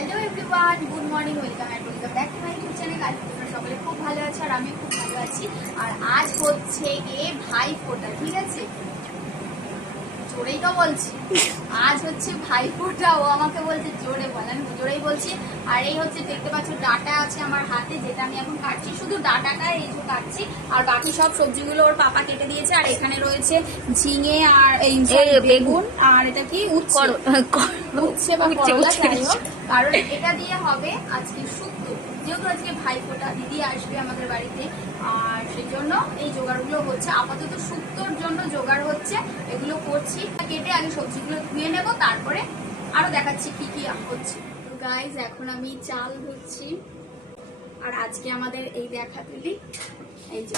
Hello everyone, good morning, welcome and welcome back to my YouTube channel. আজকে তোমরা সকলে খুব ভালো আছো আর আমি খুব ভালো আছি। আর আজ হচ্ছে গিয়ে ভাইফোঁটা, ঠিক আছে? জোরেই তো বলছি, আজ হচ্ছে ভাইফোঁটা। ও আমাকে বলছে জোরে বল, আমি জোরেই বলছি। আর এই হচ্ছে দেখতে পাচ্ছ ডাটা আছে আমার হাতে, যেটা আমি এখন কাটছি। শুধু ডাটাটা এই যে কাটছি, আর বাকি সব সবজিগুলো ওর পাপা কেটে দিয়েছে। আর এখানে রয়েছে ঝিঙে আর এই বেগুন, আর এটা কি উচ্ছে বা করলা, যাই হোক। কারণ এটা দিয়ে হবে আজকে শুক্তো, যেহেতু আজকে ভাইফোঁটা, দিদি আসবে আমাদের বাড়িতে। আর সেই জন্য এই জোগাড়গুলো হচ্ছে, আপাতত শুক্তোর জন্য জোগাড় হচ্ছে, এগুলো করছি। কেটে আগে সবজিগুলো ধুয়ে নেব, তারপরে আরো দেখাচ্ছি কি কি হচ্ছে। তো গাইজ, এখন আমি চাল ধুচ্ছি। আর আজকে আমাদের এই দেখা দিলি এই যে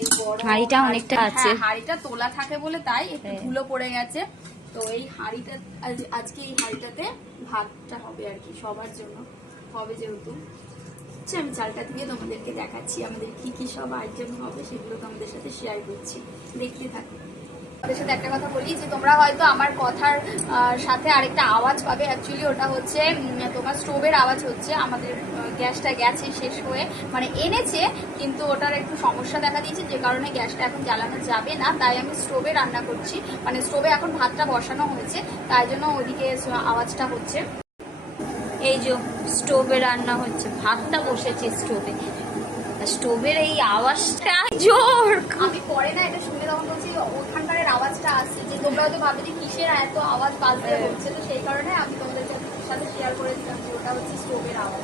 এই বড় হাঁড়িটা অনেকটা আছে, হাঁড়িটা তোলা থাকে বলে তাই একটু ধুলো পড়ে গেছে। তো এই হাঁড়িটা আজকে এই হাঁড়িটাতে ভাতটা হবে আর কি, সবার জন্য হবে যেহেতু। আমি চালটা দিয়ে তোমাদেরকে দেখাচ্ছি আমাদের কি কি সব আইটেম হবে, সেগুলো তোমাদের সাথে শেয়ার করছি, দেখতে থাকো। তোমাদের সাথে একটা কথা বলি যে তোমরা হয়তো আমার কথার সাথে আরেকটা আওয়াজ পাবে। অ্যাকচুয়ালি ওটা হচ্ছে তোমার স্টোভের আওয়াজ হচ্ছে। আমাদের গ্যাসটা গেছে শেষ হয়ে, মানে এনেছে, কিন্তু ওটার একটু সমস্যা দেখা দিয়েছে, যে কারণে গ্যাসটা এখন জ্বালানো যাবে না। তাই আমি স্টোভে রান্না করছি, মানে স্টোভে এখন ভাতটা বসানো হয়েছে, তাই জন্য ওদিকে আওয়াজটা হচ্ছে। এই যে স্টোভে রান্না হচ্ছে, ভাতটা বসেছে স্টোভে। স্টোভের এই আওয়াজটা জোর। আমি পরে না এটা শুনে তখন বলছি ওখানকার আওয়াজটা আসছে, যে তোমরা হয়তো ভাবে যে কিসের এত আওয়াজ বাজতে হচ্ছে। তো সেই কারণে আমি তোমাদের সাথে শেয়ার করে দিলাম যে ওটা হচ্ছে স্টোভের আওয়াজ।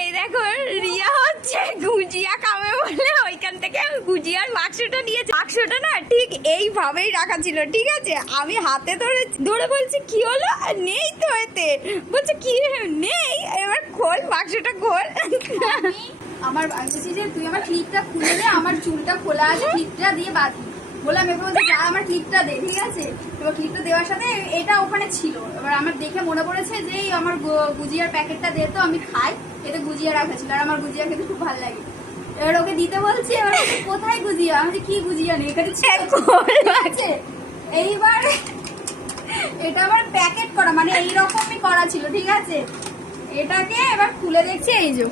এই দেখো, রিয়া হচ্ছে গুজিয়া খাবে বলে ওইখান থেকে গুজিয়ার বাক্সটা নিয়েছে। বাক্সটা না ঠিক এইভাবেই রাখা ছিল, ঠিক আছে? আমি হাতে ধরে বলছি কি হলো, নেই তো এতে। বলছে কি নেই, এবার খোল বাক্সটা খোল। আমার বলছি যে তুই আমার ক্লিপটা খুলে দে, আমার চুলটা খোলা আছে, ক্লিপটা দিয়ে বাঁধি। বললাম এবার বলছে যা আমার ক্লিপটা দে, ঠিক আছে? এবার ক্লিপটা দেওয়ার সাথে এটা ওখানে ছিল। এবার আমার দেখে মনে পড়েছে যে আমার গুজিয়ার প্যাকেটটা দে, তো আমি খাই, এতে গুজিয়া রাখা ছিল। আর আমার গুজিয়া খেতে খুব ভালো লাগে। এবার ওকে দিতে বলছি, এবার কোথায় গুজিয়া? আমি কি গুজিয়া নেই, এখানে আছে। এইবার এটা আবার প্যাকেট করা, মানে এইরকমই করা ছিল, ঠিক আছে? এটাকে এবার খুলে দেখছি, এই যে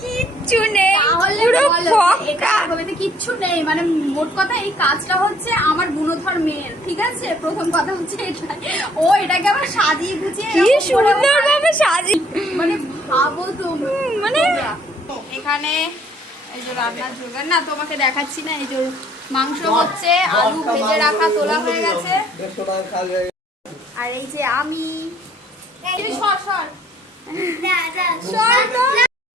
কিচ্ছু নেই, কিচ্ছু নেই। মানে মোট কথা এই কাজটা হচ্ছে আমার গুণধর মেয়ের, ঠিক আছে? প্রথম কথা হচ্ছে এটা। ও এটাকে আবার সাজিয়ে গুছিয়ে কি সুন্দর ভাবে সাজিয়ে, মানে ভাবো তো, মানে এখানে এই যে রান্নার জোগাড় না তোমাকে দেখাচ্ছি না। এই যে মাংস হচ্ছে, আলু ভেজে রাখা তোলা হয়ে গেছে। আর এই যে আমি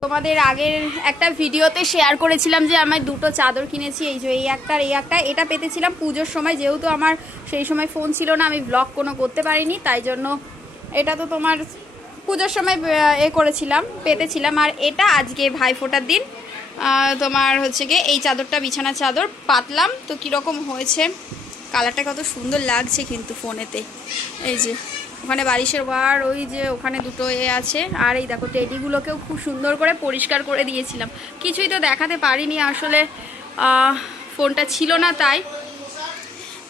তোমাদের আগের একটা ভিডিওতে শেয়ার করেছিলাম যে আমি দুটো চাদর কিনেছি। এই যে এই একটা আর এই একটা, এটা পেতেছিলাম পুজোর সময়। যেহেতু আমার সেই সময় ফোন ছিল না, আমি ব্লগ কোনো করতে পারিনি, তাই জন্য এটা তো তোমার পুজোর সময় করেছিলাম, পেতেছিলাম। আর এটা আজকে ভাইফোঁটার দিন তোমার হচ্ছে গিয়ে এই চাদরটা, বিছানা চাদর পাতলাম। তো কীরকম হয়েছে, কালারটা কত সুন্দর লাগছে কিন্তু ফোনেতে। এই যে ওখানে বারিশের ওয়ার, ওই যে ওখানে দুটো আছে। আর এই দেখো টেডিগুলোকেও খুব সুন্দর করে পরিষ্কার করে দিয়েছিলাম। কিছুই তো দেখাতে পারিনি আসলে, ফোনটা ছিল না তাই।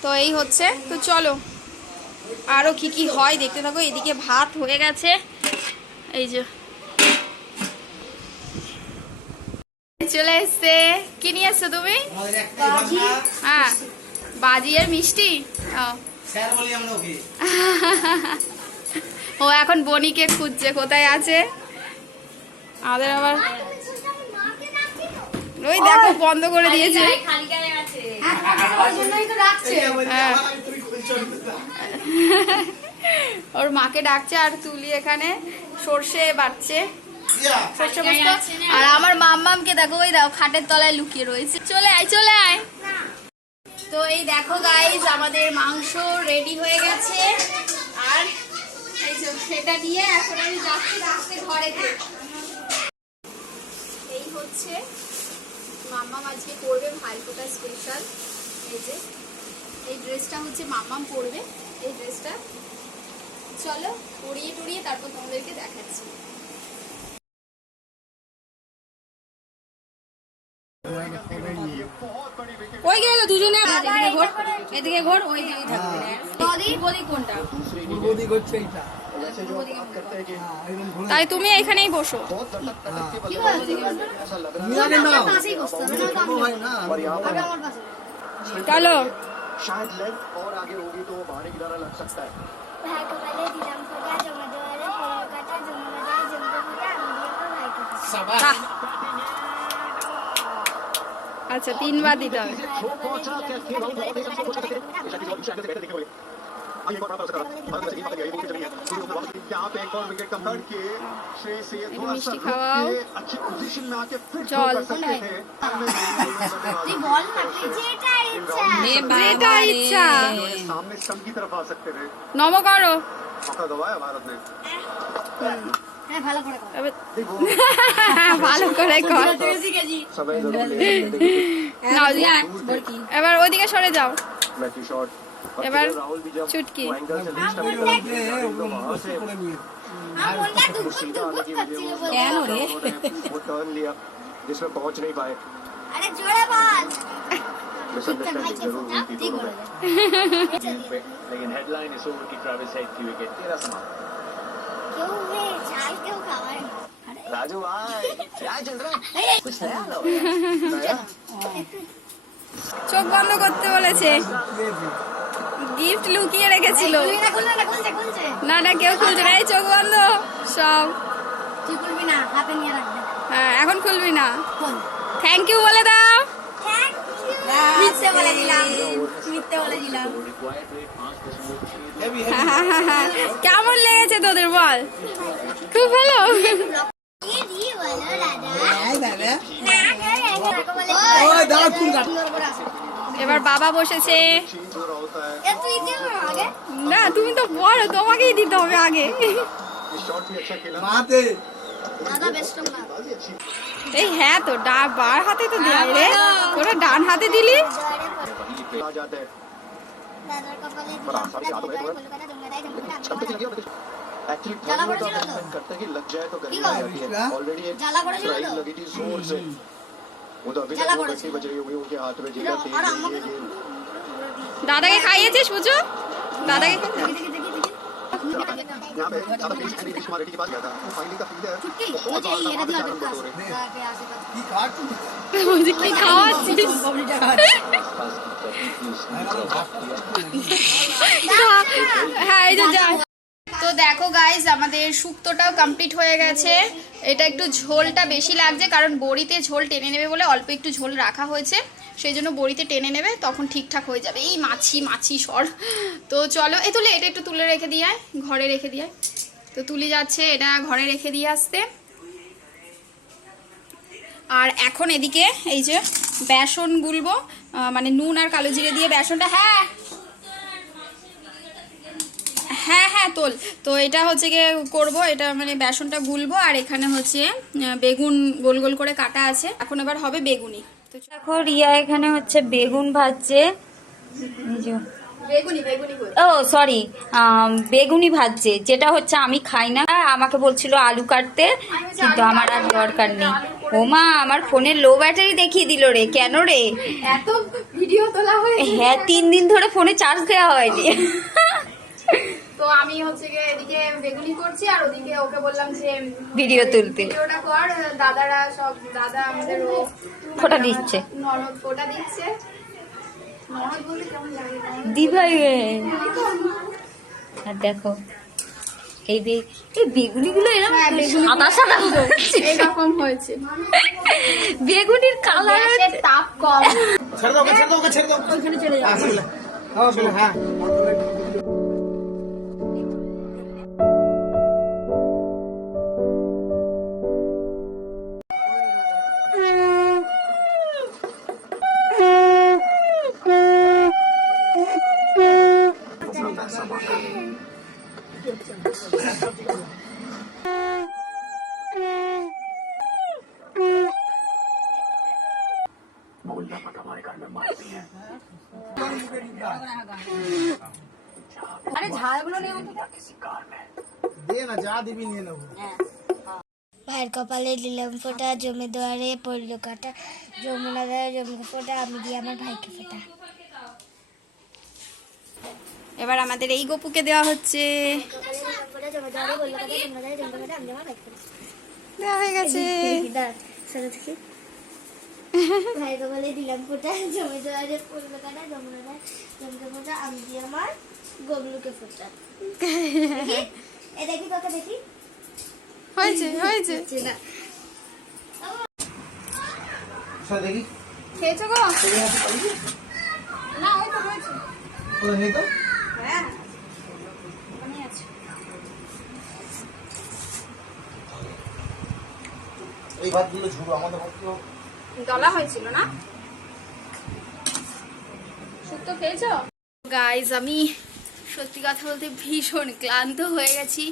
তো এই হচ্ছে, তো চলো আরও কি কি হয় দেখতে থাকো। এদিকে ভাত হয়ে গেছে, এই যে চলে এসছে। কি নিয়ে এসছো তুমি? হ্যাঁ, বাজি আর মিষ্টি। ও এখন বনিকে খুঁজছে, কোথায় আছে আমাদের। আবার ওই দেখো বন্ধ করে দিয়েছে। ওর মাকে ডাকছে, আর তুলি এখানে সর্ষে বাটছে, সর্ষে পোস্ত। আর আমার মাম্মামকে দেখো, ওই দেখো খাটের তলায় লুকিয়ে রয়েছে। চলে আয়, চলে আয়। তো এই দেখো গাইজ, আমাদের মাংস রেডি হয়ে গেছে। আর এই যে সেটা নিয়ে এখন আমি যাচ্ছি রাখতে ঘরেতে। এই হচ্ছে মাম্মাম আজকে পরবে ভাইফোঁটা স্পেশাল। এই যে এই ড্রেসটা হচ্ছে মাম্মাম পরবে, এই ড্রেসটা। চলো পরিয়ে টরিয়ে তারপর তোমাদেরকে দেখাচ্ছি। ওই গেল দুজনে, এদিকে ঘোর, ওই দিকে থাকবে। বদি কোনটা? পূর্ব দিক হচ্ছে এইটা। হ্যাঁ, একদম ঘুরে তাই তুমি এখানেই বসো। কি বলছি? তুমি আগে নাও। পাশেই বসতে হবে, না তো ছোট আমি ভাই না। আগে আমার পাশে। চলো शायद लेंथ और आगे होगी तो बाहर किनारा लग सकता है। ভাই কপালে দিলাম ফোঁটা জমা দেওয়ারে পড়লো কাটা জমা দেওয়ারে জমতে ফোঁটা আমি দিলাম ভাই কপালে বাহ। আচ্ছা 3 বার দিতে হবে। पहुंचा क्या खेल बहुत बहुत एक अच्छी कोशिश करते हैं शायद और शायद बेहतर देखने को मिले आइए एक और बड़ा करा भारत में बात यही बोलते चलिए यहां पे एक और विकेट कम कर के श्रेय से थोड़ा सा मिष्टी खाओ। अच्छी पोजीशन में आके फिर चल। कर सकते थे তুই বল না please। যেটা ইচ্ছা যেটা ইচ্ছা। सामने स्टंप की तरफ आ सकते थे নম করো। मौका गवाया भारत ने হ্যাঁ ভালো করে কর। এবার देखो ভালো করে কর। তুই শিখেছি। समय जरूर ले নাও এবার ওইদিকে সরে যাও। लकी शॉट এবার राहुल भी जब চুটকি। एंगल से लिस्ट ওই अप যে ওগুলো মুখস্থ করে নিয়ে। আমার মনটা দুপুর দুপুর করছিল বল। वो टर्न लिया जिसमें पहुंच नहीं पाए আরে জোরে বল मिसअंडरस्टैंडिंग जरूर हुई थी ঠিক दोनों বলে में দে। लेकिन हेडलाइन इस ओवर की ट्रेविस हेड की विकेट 13 समाप्त কেউ হে চাল কেউ খাওয়ার राजू भाई क्या चल रहा है कुछ नया लो नया চোখ বন্ধ করতে বলেছে। দিয়েছি। গিফট লুকিয়ে রেখেছিল। তুই না খুললে না খুলছে খুলছে। না না কেউ খুলছে না, এই চোখ বন্ধ সব। তুই খুলবি না, হাতে নিয়ে রাখবি। হ্যাঁ এখন খুলবি না। খোল। থ্যাংক ইউ বলে দাও। থ্যাংক ইউ মিথ্যে বলে দিলাম। মিথ্যে বলে দিলাম। হেভি কেমন লেগেছে তোদের বল? খুব ভালো। কি দি বলো দাদা এই দাদা। না না কপালে ওই দাঁড়া কোন গাছ? সুন্দর করে আসো। এবার বাবা বসেছে। चेंज हो रहा होता है এ তুই দে আগে না তুমি তো বড়, তোমাকেই দিতে হবে আগে। ये शॉट भी अच्छा खेला মাতে। দাদা বেস্ট অফ লাক। बाजी अच्छी এই হ্যাঁ তো বার হাতে তো দেয় রে, তোরা ডান হাতে দিলি। জোরে বল वहीं पे आ जाते हैं দাদার কপালে पर দিলাম आसानी ফোঁটা से हाथ में জমা দেওয়ারে জমা দেওয়ারে জমতে छक्का ফোঁটা चल गया एक्चुअली जाला थर्ड में तो पड़ चला हम करते हैं कि लग जाए तो ठीक करनी है। जाती है ऑलरेडी एक जाला पड़ चला ड्राइव तो। लगी थी जोर से वो तो अभी जाला तक वो पड़ गट्टी चला। बज रही होगी उनके हाथ में जितना तेज और है अम्मा ये को- गेम দাদাকে খাইয়েছিস বুঝো? দাদাকে দেখি দেখি দেখি দেখি। यहाँ पे ज्यादा पेश है नीतीश कुमार रेड्डी के पास गया था फाइनली का फील्ड है চুটকি बहुत ওই যে এটা দিয়ে चारों অল্প बटोरे। আছে। তাকে আসে কথা। কি কাট? বলছি কি খাওয়াচ্ছিস? কবলিটা কাট। হ্যাঁ এই যে যা। তো দেখো গাইস আমাদের শুক্তোটাও কমপ্লিট হয়ে গেছে। এটা একটু ঝোলটা বেশি লাগছে কারণ বড়িতে ঝোল টেনে নেবে বলে অল্প একটু ঝোল রাখা হয়েছে, সেই জন্য বড়িতে টেনে নেবে তখন ঠিকঠাক হয়ে যাবে। এই মাছি মাছি সর। তো চলো এই তুলে এটা একটু তুলে রেখে দিয়ে আয়, ঘরে রেখে দিয়ে আয়। তো তুলি যাচ্ছে এটা ঘরে রেখে দিয়ে আসতে। আর এখন এদিকে এই যে বেসন গুলবো, মানে নুন আর কালো জিরে দিয়ে বেসনটা। হ্যাঁ হ্যাঁ হ্যাঁ তোল। তো এটা হচ্ছে গিয়ে করবো, এটা মানে বেসনটা গুলবো আর এখানে হচ্ছে বেগুন গোল গোল করে কাটা আছে। এখন এবার হবে বেগুনি। তো দেখো রিয়া এখানে হচ্ছে বেগুন ভাজছে। এই যে বেগুনি বেগুনি কই? ও সরি বেগুনি ভাজছে, যেটা হচ্ছে আমি খাই না। আমাকে বলছিল আলু কাটতে, কিন্তু আমার আর দরকার নেই। ওমা আমার ফোনের লো ব্যাটারি দেখিয়ে দিল রে, কেন রে? এত ভিডিও তোলা হয়ে হ্যাঁ 3 দিন ধরে ফোনে চার্জ দেওয়া হয়নি। তো আমি হচ্ছে গিয়ে এদিকে বেগুনি করছি আর ওদিকে ওকে বললাম যে ভিডিও তুলতে ভিডিওটা কর। দাদারা সব দাদা আমাদের ও ফোটা দিচ্ছে। ননদ ফোটা দিচ্ছে। ননদ বলতে কেমন লাগে? দিভাই আর দেখো এই বেগুনিগুলো এরকম সাদা সাদা হচ্ছে। এরকম হয়েছে। বেগুনির কালার গ্যাসের তাপ কম। ছেড়ে দাও, ছেড়ে দাও, ছেড়ে দাও। ওইখানে চলে যাও। হ্যাঁ হ্যাঁ। আরে ঝালগুলো নিয়ে দে না, যা দিবি নিয়ে নেবো। ভাইয়ের কপালে দিলাম ফোঁটা জমে দেওয়ারে পড়লো কাটা যমুনা দেওয়ারে জমে ফোঁটা আমি দিয়ে আমার ভাইকে ফোঁটা এবার আমাদের এই গপুকে দেওয়া হচ্ছে। দেওয়া হয়ে গেছে। ভাইকে বলে দিলাম ফোটা, জমে দেওয়ারে পড়লো কাটা, যমুনা জমকে ফোটা, আমি দিয়ে আমার গবলুকে ফোটা। দেখি তোকে দেখি, হয়েছে হয়েছে। না দেখি খেয়েছো গো? না ওই তো হয়েছে। নেই তো হ্যাঁ ওখানেই আছে। এই ভাতগুলো ঝুড়ো আমাদের ভাতগুলো ডলা হয়েছিল না? শুক্তো খেয়েছো? গাইজ আমি সত্যি কথা বলতে ভীষণ ক্লান্ত হয়ে গেছি।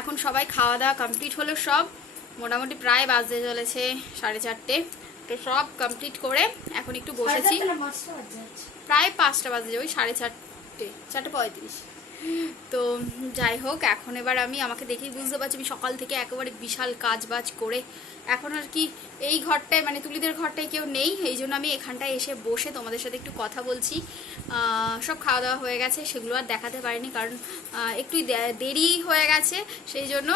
এখন সবাই খাওয়া দাওয়া কমপ্লিট হলো, সব মোটামুটি প্রায় বাজতে চলেছে 4:30। তো সব কমপ্লিট করে এখন একটু বসেছি, প্রায় 5টা বাজে, ওই 4:30, 4:35। তো যাই হোক, এখন এবার আমাকে দেখেই বুঝতে পারছি আমি সকাল থেকে একেবারে বিশাল কাজ বাজ করে এখন আর কি এই ঘরটায় মানে তুলিদের ঘরটায় কেউ নেই, এই জন্য আমি এখানটায় এসে বসে তোমাদের সাথে একটু কথা বলছি। সব খাওয়া দাওয়া হয়ে গেছে, সেগুলো আর দেখাতে পারিনি কারণ একটু দেরি হয়ে গেছে, সেই জন্য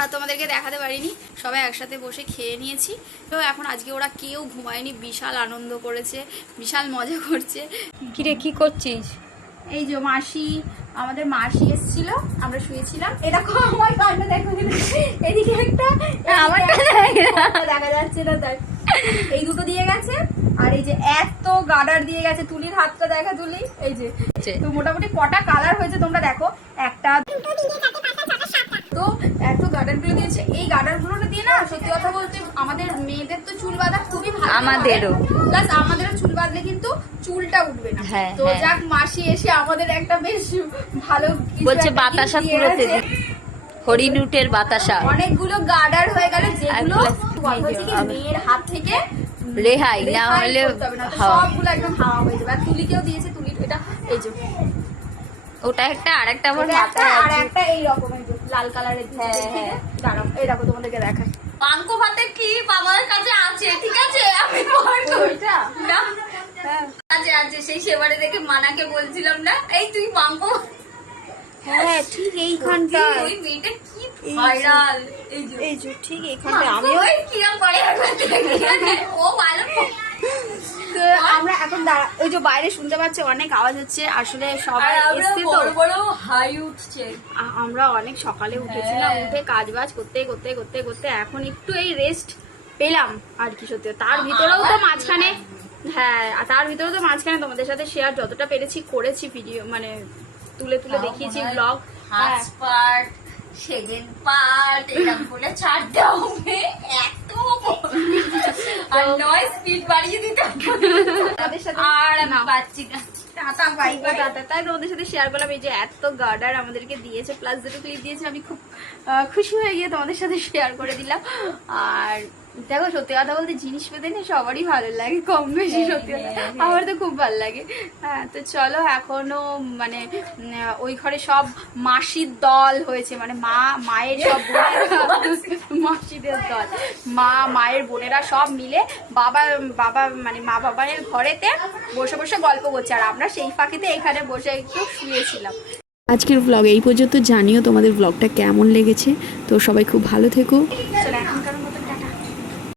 আর তোমাদেরকে দেখাতে পারিনি। সবাই একসাথে বসে খেয়ে নিয়েছি। তো এখন আজকে ওরা কেউ ঘুমায়নি, বিশাল আনন্দ করেছে, বিশাল মজা করছে। কিরে কি করছিস? এই যে মাসি, আমাদের মাসি এসেছিল, আমরা শুয়েছিলাম। এরকম আমার কান্না দেখো, এদিকে একটা, আমারটা দেখা যাচ্ছে না তার, এই দুটো দিয়ে গেছে, আর এই যে এত গার্ডার দিয়ে গেছে। তুলির হাতটা দেখা, তুলি এই যে। তো মোটামুটি কটা কালার হয়েছে তোমরা দেখো, একটা তো এত গার্ডার গুলো দিয়েছে। এই গার্ডার গুলো দিয়ে না সত্যি কথা বলতে আমাদের মেয়েদের তো চুল বাঁধা খুবই ভালো, আমাদেরও প্লাস আমাদেরও চুল বাঁধলে কিন্তু চুলটা উঠবে না। হ্যাঁ, তো হ্যাঁ। যাক মাসি এসে আমাদের একটা বেশ ভালো কিছু বলছে একটা বাতাসা gift দিয়ে পুরোতে গেছে। হরিণুটের বাতাসা অনেকগুলো গার্ডার হয়ে গেল, যেগুলো আর কথা হচ্ছে কি মেয়ের হাত থেকে রেহাই না হলে করতে হবে না, তো হাওয়া। সবগুলো একদম হাওয়া হয়ে যাবে। আর তুলিকেও দিয়েছে, তুলির এটা এই যে ওটা একটা আরেকটা আমার এটা একটা, মাথায় আর আছে। একটা এই রকমের যে লাল কালারের, হ্যাঁ। দাঁড়াও এই দেখো তোমাদেরকে দেখায়। পাঙ্কো ভাতে কি বাবার কাছে আছে, ঠিক আছে আমি পড়বো ওইটা না। হ্যাঁ আছে আছে, সেই সেবারে দেখে মানাকে বলছিলাম না, এই তুই পাঙ্কো হ্যাঁ ঠিক এইখানটা, ওই মেয়েটা কি ভাইরাল। এই যে ঠিক এইখানটা আমিও ওই কিরম করে ও ভালো। তো আমরা এখন ওই যে বাইরে শুনতে পাচ্ছি অনেক আওয়াজ হচ্ছে, আসলে সবাই আর আমরা এসছে তো, বড় বড় হাই উঠছে। আমরা অনেক সকালে উঠেছিলাম, হ্যাঁ। উঠে কাজ বাজ করতে করতে করতে করতে এখন একটু এই রেস্ট পেলাম আর কি। সত্যি তার ভিতরেও তো মাঝখানে, হ্যাঁ আর তার ভিতরেও তো মাঝখানে তোমাদের সাথে শেয়ার যতটা পেরেছি করেছি, ভিডিও মানে তুলে তুলে দেখিয়েছি blog. First part, second part, এরকম বলে 4টা হবে, এত আর নয় স্পিড বাড়িয়ে দিতে হবে। তোমাদের সাথে আর আমি পাচ্ছি না। Tata bye bye tata. তাই তোমাদের সাথে শেয়ার করলাম এই যে এত গার্ডার আমাদেরকে দিয়েছে, প্লাস দুটো ক্লিপ দিয়েছে, আমি খুব খুশি হয়ে গিয়ে তোমাদের সাথে শেয়ার করে দিলাম। আর দেখো সত্যি কথা বলতে জিনিস পেতে না সবারই ভালো লাগে, কম বেশি সত্যি কথা আমার তো খুব ভালো লাগে। হ্যাঁ তো চলো, এখনো মানে ওই ঘরে সব মাসির দল হয়েছে, মানে মায়ের সব বোনেরা, মাসিদের দল, মায়ের বোনেরা সব মিলে বাবা মানে মা বাবার ঘরেতে বসে বসে গল্প করছে, আর আমরা সেই ফাঁকিতে এখানে বসে একটু শুয়েছিলাম। আজকের ব্লগ এই পর্যন্ত। জানিও তোমাদের ব্লগটা কেমন লেগেছে। তো সবাই খুব ভালো থেকো। চলে